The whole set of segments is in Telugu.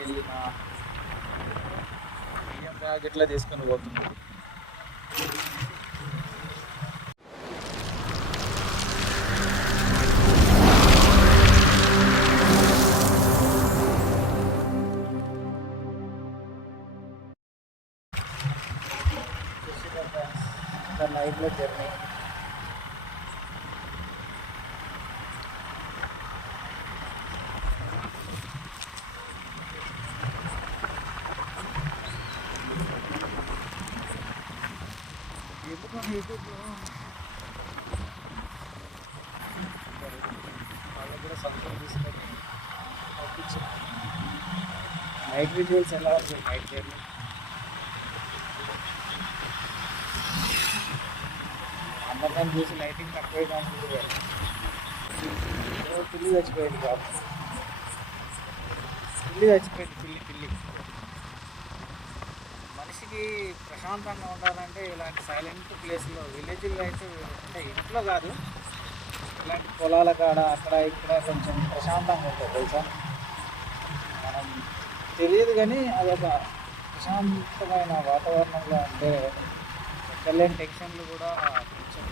వెళ్ళిన బియ్యం బ్యాగ్ ఇట్లా తీసుకొని పోతున్నాం నైట్ విజువల్స్ ఎలా నైట్ జర్నీ అందరం చూసి లైటింగ్ తక్కువ పిల్లి చచ్చిపోయింది బాబు. పిల్లి చచ్చిపోయింది పిల్లి పిల్లి. మనిషికి ప్రశాంతంగా ఉండాలంటే ఇలాంటి సైలెంట్ ప్లేస్లో విలేజ్లో అయితే అంటే ఇంట్లో కాదు. ఇలాంటి పొలాల కాడ అక్కడ ఇక్కడ కొంచెం ప్రశాంతంగా ఉంటుంది తెలుసా? మనం తెలియదు కానీ అదొక ప్రశాంతమైన వాతావరణంలో అంటే ఎక్కలేని టెన్షన్లు కూడా కొంచెం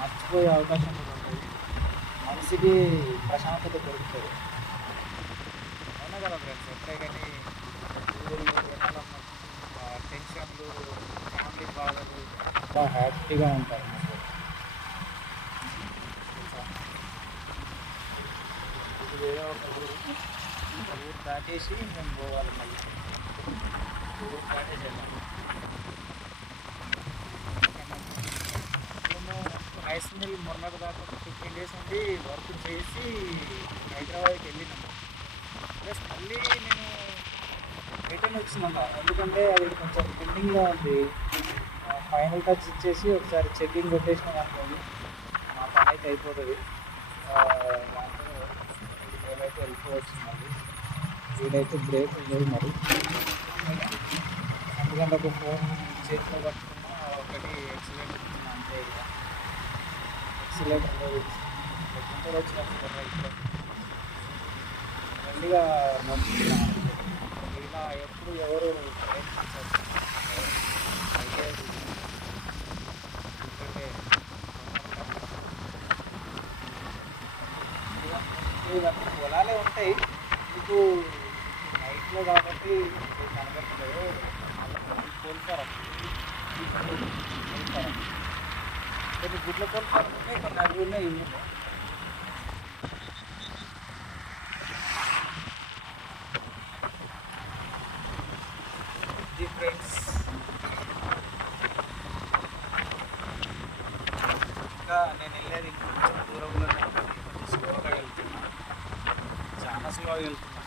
మర్చిపోయే అవకాశం కూడా ఉంటుంది. మనిషికి ప్రశాంతత దొరుకుతుంది. అవునా కదా ఫ్రెండ్స్ ఎట్లే కానీ టెన్షన్లు ఫ్యామిలీ బాధలు చాలా హ్యాపీగా ఉంటారు. ఒక ఊరు. ఊరు దాటేసి మేము పోవాలి మళ్ళీ. ఊరు దాటేసి వెళ్ళాలి మేము రైస్ మిల్ మొన్నటి దాకా ఫిఫ్టీన్ డేస్ నుండి వర్క్ చేసి హైదరాబాద్కి వెళ్ళినాము. ప్లస్ మళ్ళీ నేను రిటర్న్ వచ్చిందన్న ఎందుకంటే అది కొంచెం పెండింగ్గా ఉంది. ఫైనల్ టచ్ ఇచ్చేసి ఒకసారి చెక్కింగ్ కొట్టేసినాం అనుకోండి. మా పని అయితే అయిపోతుంది. ఆ, వెళ్ళిపోవచ్చు మళ్ళీ వీడైతే బ్రేక్ లేదు మరి. ఎందుకంటే ఒక ఫోన్ చేతిలో పట్టుకున్నా ఒకటి ఎక్సలెంట్ ఉంటుంది అంతే ఇక. ఎక్సలెంట్ లేకుంటే వచ్చినప్పుడు మెల్లిగా నడుస్తున్నా ఇలా ఎప్పుడు ఎవరు పొలాలే ఉంటాయి మీకు నైట్లో కాబట్టి మీకు కనబడుతుంది కోల్పోరం కొన్ని గుడ్ల కోల్పోరం ఉన్నాయి కొన్ని అవి ఉన్నాయి ఇవి ఉన్నాయి ఇది ఫ్రెండ్స్ ఇంకా నేను వెళ్ళేది ఇంకొంచెం దూరంలో కొంచెం స్లోగా వెళ్తున్నా చాలా స్లోగా వెళ్తున్నా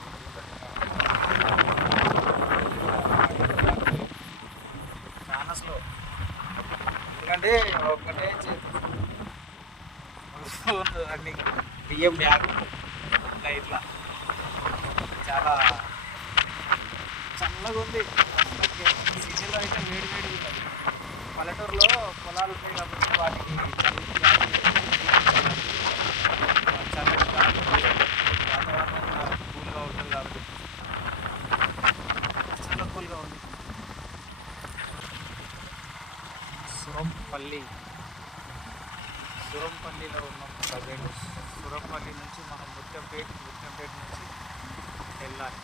చాలా స్లో ఎందుకంటే ఒకటే చేతి అన్ని బియ్యం బ్యాగ్ ఇట్లా ఇట్లా. చాలా చల్లగా ఉంది సిటీలో అయితే వేడి వేడి ఉంటుంది పల్లెటూరులో పొలాలు ఉంటాయి కాబట్టి వాటికి చల్లగా గాలి వాతావరణం కూడా కూల్గా ఉంటుంది కాబట్టి చాలా కూల్గా ఉంది సురంపల్లి సురంపల్లిలో ఉన్నాం ప్రజెంట్ సురంపల్లి నుంచి మనం ముత్యంపేట ముత్యంపేట నుంచి వెళ్ళాలి.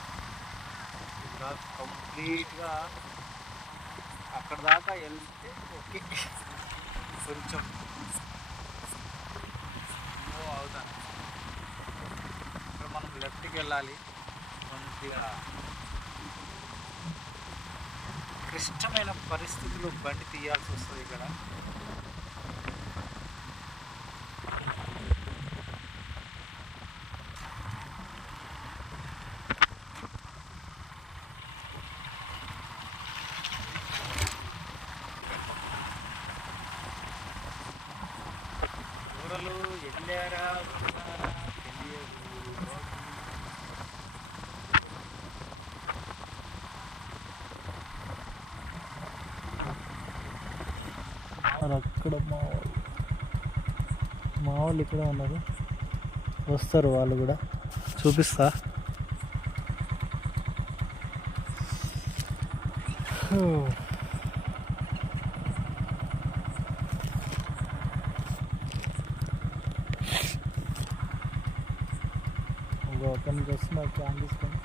ఇలా కంప్లీట్గా అక్కడ దాకా వెళ్తే ఓకే. కొంచెం మూవ్ అవుతాను ఇక్కడ మనం లెఫ్ట్కి వెళ్ళాలి. మంచిగా క్లిష్టమైన పరిస్థితులు బండి తీయాల్సి వస్తుంది ఇక్కడ. అక్కడ మా వాళ్ళు మా వాళ్ళు ఇక్కడ ఉన్నారు. వస్తారు వాళ్ళు కూడా. చూపిస్తా. వస్తున్నా క్యాన్ తీసుకొని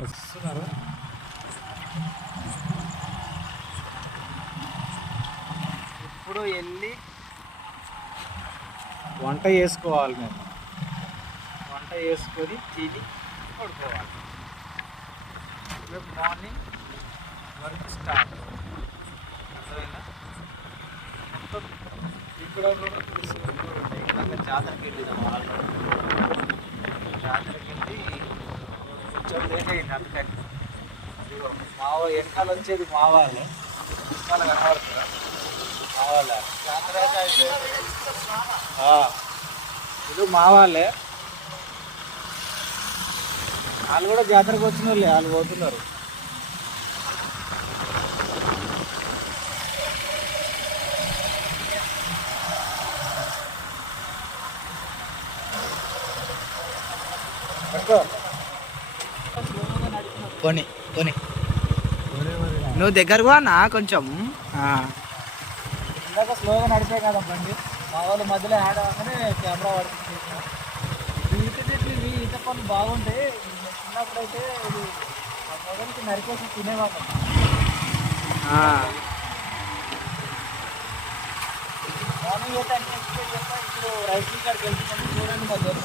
వస్తున్నారు ఇప్పుడు వెళ్ళి వంట చేసుకోవాలి మేము వంట చేసుకొని తిని పడుకోవాలి. రేపు మార్నింగ్ వరకు స్టార్ట్ అర్థమైందా? మొత్తం ఇక్కడ కూడా తీసుకుంటూ జాతరకి వెళ్ళిదాం వాళ్ళు. జాతరకి వెళ్ళి కొంచెం లేట్ అయింది అందుకని. మావ వెనకాల వచ్చేది మా వాళ్ళే. వెనకాల కనబడుతుందా మా వాళ్ళే. జాతర ఇది మా వాళ్ళే. వాళ్ళు కూడా జాతరకు వచ్చిన వాళ్ళే వాళ్ళు పోతున్నారు. పోనీ పోనీ నువ్వు దగ్గరకు అన్నా కొంచెం? ఇందాక స్లోగా నడిపే కదా బండి. మా వాళ్ళు మధ్యలో యాడ్ అవ్వగానే కెమెరా పడుతుంది. ఈత చెట్లు ఇవి ఈత పనులు బాగుంటాయి చిన్నప్పుడైతే ఇది మొదలుకి నరికేసి తినేవాళ్ళం. మార్నింగ్ అయితే అన్ని ఎక్స్ప్లెయిన్ చేస్తా ఇప్పుడు రైస్ కాడికి వెళ్తున్నాము చూడండి మా దూరం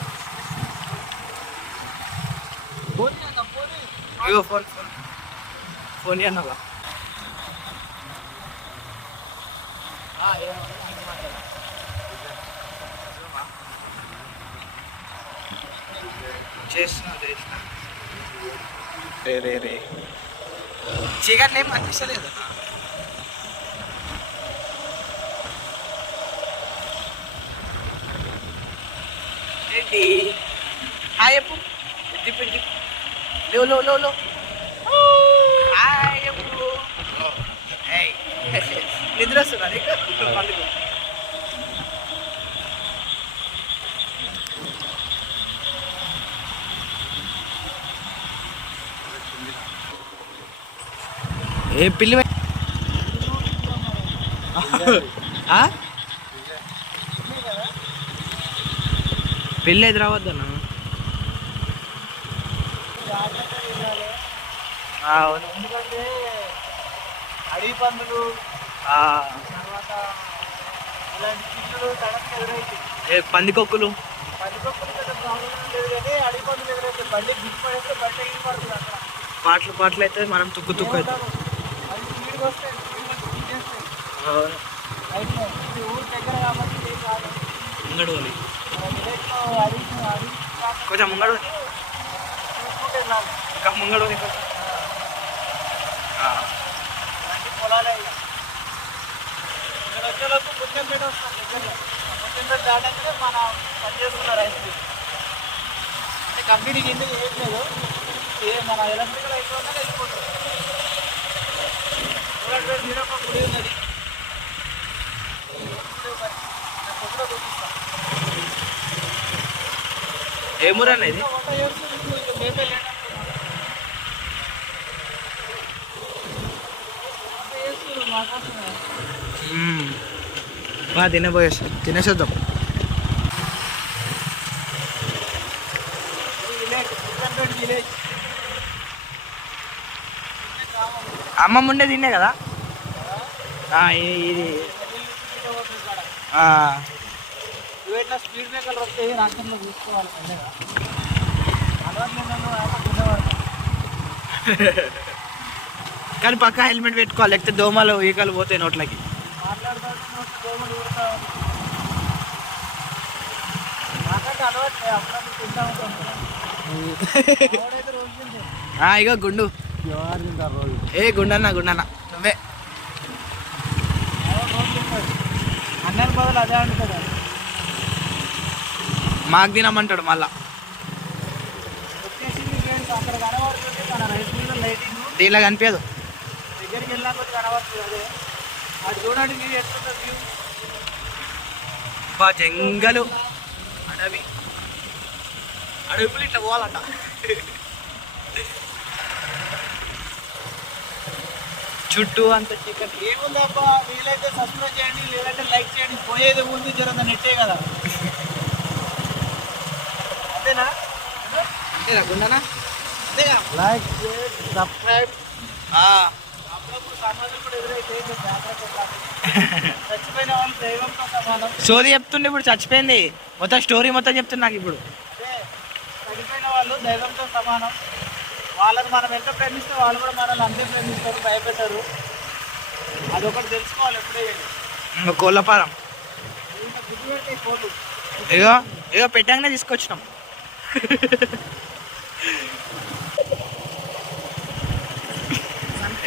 పోనీ అన్న, పోనీ. ఇగో ఫోన్ ఫోన్. ఫోన్ అన్నావా. చేస్తున్నా రే రే రే. చీకట్లు ఏం అనిపిస్తలేదు ఏంటి? హాయ్ చెప్పు. ఎత్తి పెట్టి లేవు లేవు లేవు లేవు హాయ్ చెప్పు ఏయ్, నిద్ర వస్తుందా నీకు? పండుగ ఏ పిల్లి ఆ? పిల్లి అవును. ఎందుకంటే అడవి పందులు తర్వాత ఇలాంటి పిల్లలు ఏ పందికొక్కులు పందికొక్కులు పెద్ద ప్రాబ్లం లేదు కానీ అడవి పందులు ఎదురైతే బండి గిట్ పడేస్తే బండి ఎగిరిపడుతుంది అక్కడ. పాటలు పాటలు అయితే మనం తుక్కు తుక్కు అవుతాం? అది వస్తాయి ఇది ఊరు దగ్గర కాబట్టి ఏం కాదు. ముంగడు కొంచెం ముంగడు ఇంకా ముంగడు కొంచెం. ఆ, అన్ని పొలాలే ఇక. ఇక్కడ వచ్చేలోపు ముత్యంపేట వస్తాం దగ్గరలో ముత్యంపేట దాటంగానే మన పని చేస్తున్న రైతు. అంటే కంపెనీ కింద ఏం లేదు. ఏ మన ఎలక్ట్రికల్ అయిపోయినా వెళ్ళిపోతుంది మీరు ఒక గుడి ఉన్నది. గుడి మరి. నేను ఫోటో చూపిస్తాను. ఏ ఊరు. అన్న ఇది ఇంకా వంట మా తినేసేద్దాం అమ్మమ్మ ఉండే తినే కదా ఇది స్పీడ్ రాష్ట్రంలో చూసుకోవాలి కానీ పక్క హెల్మెట్ పెట్టుకోవాలి లేకపోతే దోమలు ఈకలు పోతాయి నోట్లకి. దోమలు ఊరుతా నాకంటే అలవాటు అప్పుడప్పుడు తింటా ఉంటాం ఇగో గుండు. ఎవరు ఏ గుండన్న గుండన్న. నువ్వే. ఎవడు బదులు అదే అంటున్నాడు మాకు తినమంటాడు మళ్ళా. వచ్చేసి అక్కడ కనబడుతుంది లైటింగ్ దీనిలో కనిపించదు. దగ్గరికి వెళ్ళినా కనబడుతుంది అదే. అది చూడండి బా జంగలు. అడవి. అడవిపులు ఇట్లా పోవాలంట. చుట్టూ అంత చీకటి. ఏముందబ్బా వీలైతే సబ్స్క్రైబ్ చేయండి లేదంటే లైక్ చేయండి. పోయేది ముందు జరంత నెట్టే కదా. అంతేనా? అంతేనా? గుండనా అంతేగా లైక్ సబ్స్క్రైబ్ స్టోరీ చెప్తుండే ఇప్పుడు చచ్చిపోయింది. మొత్తం స్టోరీ మొత్తం చెప్తున్నా నాకు ఇప్పుడు. చనిపోయిన వాళ్ళు దైవంతో సమానం. వాళ్ళని మనం ఎంత ప్రేమిస్తే వాళ్ళు కూడా మనల్ని అంతే ప్రేమిస్తారు భయపెట్టారు. అదొకటి తెలుసుకోవాలి ఎప్పుడే కోళ్ళపారం. ఇగో ఇగో పెట్టంగానే తీసుకొచ్చినాం.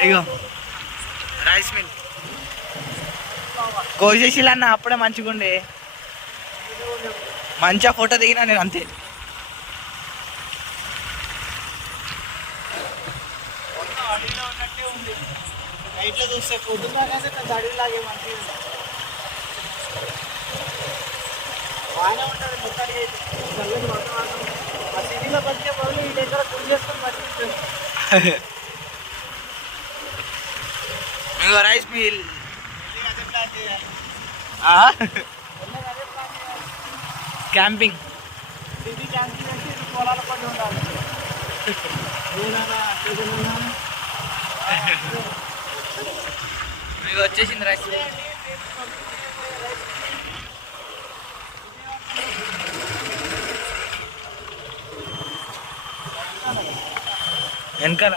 ఇగో రైస్ మిల్ కోసేసిలన్న అప్పుడే మంచిగుండే మంచిగా ఫోటో దిగినా నేను అంతే నైట్లో చూస్తే పొద్దున్నాకైతే పెద్ద అడవిలాగే మంచిగా ఉంది. బాగానే ఉంటుంది మొత్తానికి అయితే. చల్లటి వాతావరణం ఆ సిటీలో బతికే బదులు ఈ దగ్గర గురి చేసుకొని బతికించారు ఇగో రైస్ మిల్ మళ్ళీ అదే ప్లాన్ చేయాలి మళ్ళీ అదే ప్లాన్ చేయాలి క్యాంపింగ్ సిటీ క్యాన్సిల్ చేసి ఇటు పొలాల ఉండాలి ఏదైనా ఏదైనా ఇగో వచ్చేసింది రైస్ మిల్ వెనకాల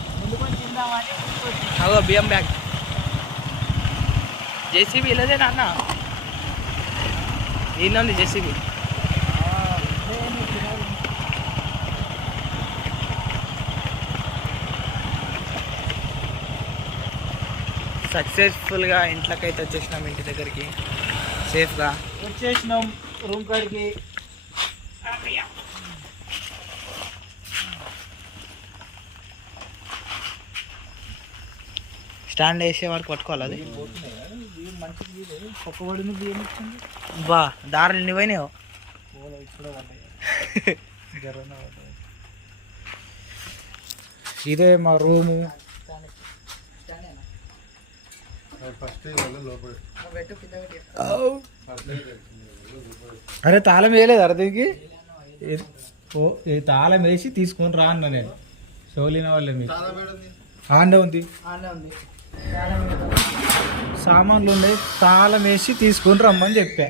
అదో బియ్యం బ్యాగ్. జేసీబీ ఇలాదే నాన్న. ఈయన జేసీబీ. ఆ, నేను తినాలి. సక్సెస్ఫుల్గా ఇంట్లోకైతే వచ్చేసినాం ఇంటి దగ్గరికి. సేఫ్గా. వచ్చేసినాం రూమ్ కాడికి. స్టాండ్ వేసే వరకు పట్టుకోవాలి అది. బియ్యం ఇచ్చింది బా దారులు జరగనే పడ్డాయి ఇదే మా రూము. అరే తాళం వేయలేదు ఓ ఈ తాళం వేసి తీసుకొని రా అన్న నేను. షోలిన వాళ్ళే మీకు ఆండే ఉంది. సామాన్లు ఉన్నాయి తాళం వేసి తీసుకొని రమ్మని చెప్పా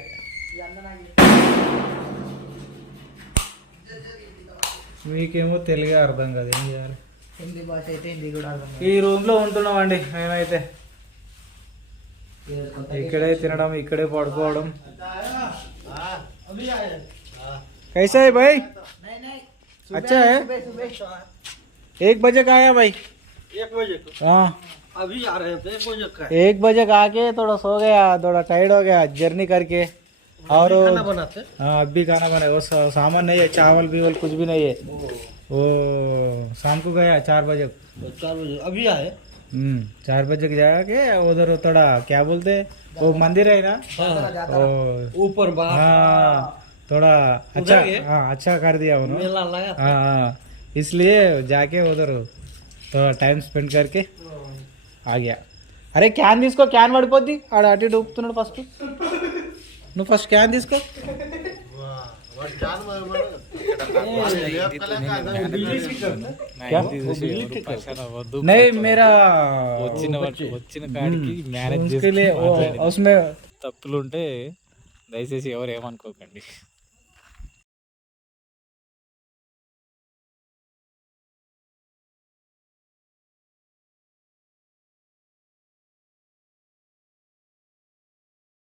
మీకేమో తెలుగే అర్థం కాదు ఏం చేయాలి హిందీ భాష అయితే హిందీ కూడా అర్థం ఈ రూమ్ లో ఉంటున్నామండి మేమైతే ఇక్కడే తినడం ఇక్కడే పడుకోవడం कैसा है भाई अच्छा है एक बजे का आया भाई एक बजे को हाँ अभी आ रहे थे एक बजे का एक बजे का आके थोड़ा सो गया थोड़ा टायर्ड हो गया जर्नी करके। और खाना बनाते? हाँ अब भी खाना बनाए वो सामान नहीं है चावल भी कुछ भी नहीं है। वो शाम को गया चार बजे। चार बजे अभी आए? हम्म चार बजे के जाके उधर थोड़ा क्या बोलते वो मंदिर है ना? ऊपर बाहर। हाँ थोड़ा अच्छा हाँ अच्छा कर दिया उन्होंने। हाँ हाँ। इसलिए जाके उधर थोड़ा टाइम स्पेंड करके ఆగా. అరే క్యాన్ తీసుకో క్యాన్ పడిపోద్ది. ఆడ అటు ఇటు ఊపుతున్నాడు ఫస్ట్ నువ్వు ఫస్ట్ క్యాన్ తీసుకో. మేరా వచ్చిన వచ్చిన కాడికి మ్యారేజ్ తప్పులుంటే దయచేసి ఎవరు ఏమనుకోకండి.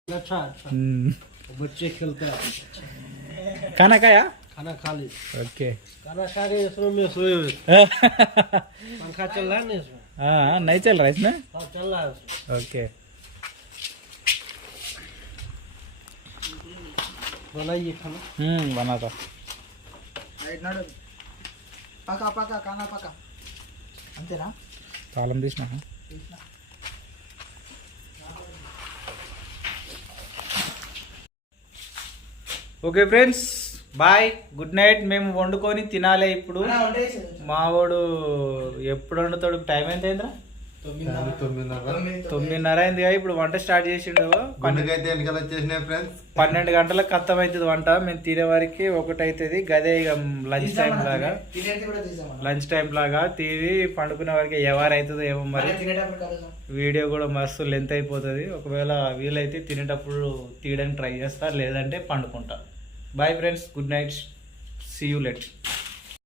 अच्छा अच्छा हम्म। बच्चे खेलते हैं खाना खाया खाना खा ली ओके खाना खा के इसमें में सोए हुए पंखा चल रहा है ना इसमें हाँ नहीं चल रहा है इसमें हाँ चल रहा है उसमें ओके बनाइए खाना हम्म बना था నడు పక్క పక్క కానా పక్క అంతేనా తాళం తీసిన okay friends bye good night. మేము వండుకొని తినాలి ఇప్పుడు. మావాడు ఎప్పుడు వండుతాడు? టైం ఎంత అయిందిరా తొమ్మిదిన్నర. అయింది కదా ఇప్పుడు వంట స్టార్ట్ చేసిండు. పన్నెండు గంటలకు అర్థం అవుతుంది వంట. మేము తినే వారికి ఒకటి అవుతుంది గదే ఇక లంచ్ టైం లాగా. లంచ్ టైం లాగా తిని పండుకునే వారికి ఎవరు అవుతుందో ఏమో మరి. వీడియో కూడా మస్తు లెంత్ అయిపోతుంది. ఒకవేళ వీలైతే తినేటప్పుడు తీయడానికి ట్రై చేస్తా లేదంటే పండుకుంటా. Bye friends good night see you let